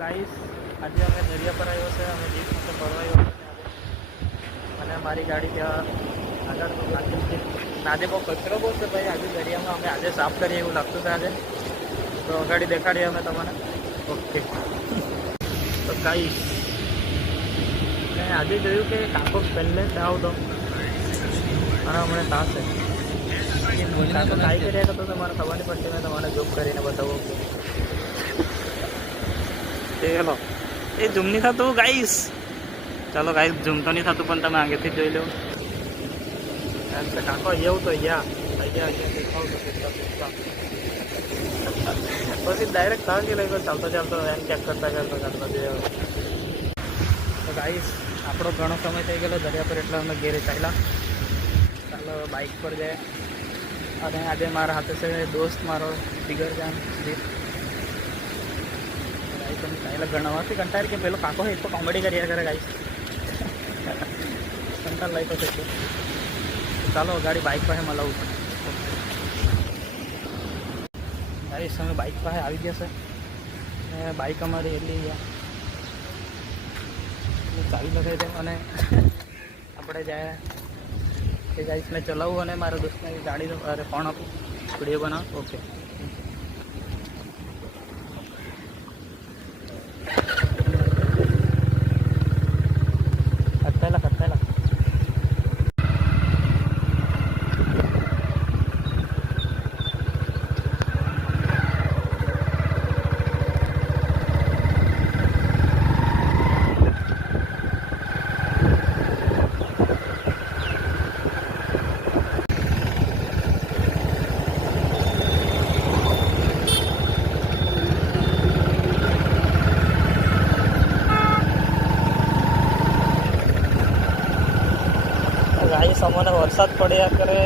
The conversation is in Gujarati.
ગાઈસ આજે અમે દરિયા પર આવ્યો છે, અમે બીચ માટે ફરવા આવ્યો છે અને મારી ગાડી ત્યાં આગળ રાખેલી છે. આજે બહુ કચરો બહુ છે ભાઈ, આજે દરિયામાં અમે આજે સાફ કરીએ એવું લાગતું છે આજે. તો ગાડી દેખાડીએ અમે તમને. ઓકે તો ગાઈસ મેં આજે જોયું કે કાકો પહેલે જ આવતો અને હમણાં તાશે કાકો કાંઈ કર્યા કરતો તમારે ખબર નહીં પડતી. મેં તમારે ઝૂમ કરીને બતાવું. ચલો એ ઝૂમ નહીં થતું ગાઈસ. ચાલો ગાઈસ ઝૂમ તો નહીં થતું પણ તમે આગળથી જોઈ લો. એમ છે કાકો એવું તો અહીંયા દેખાવું પછી ડાયરેક્ટ થાકી લઈ ગયો ચાલતો ચાલતો એમ ચેક કરતા જઈએ. તો ગાઈસ આપણો ઘણો સમય થઈ ગયેલો દરિયા પર એટલે અમે ઘેરે ચાલ્યા. ચાલો બાઇક પર જાય અને આજે મારા હાથે છે દોસ્ત મારો જીગર જાન જીત. ચાલ્યા ગણવાથી કંટાળી કે પેલો કાકો એક તો કોમેડી કર્યા કરે ગાઈસ. કંટાળ લઈ તો છે. ચાલો ગાડી બાઇક પાસે મલાવું છું. ગાઈસ અમે બાઇક પાસે આવી ગયા છે ને બાઇક અમારી એટલી ગયા ચાવી લગાવી દે અને આપણે જાય એ ગાઈસ મેં ચલાવું અને મારા દોસ્તને ગાડીનો અરે ફોન આપું વિડીયો બનાવ. ઓકે ખતેલા ગાઈસ અમને વરસાદ પડ્યા કરે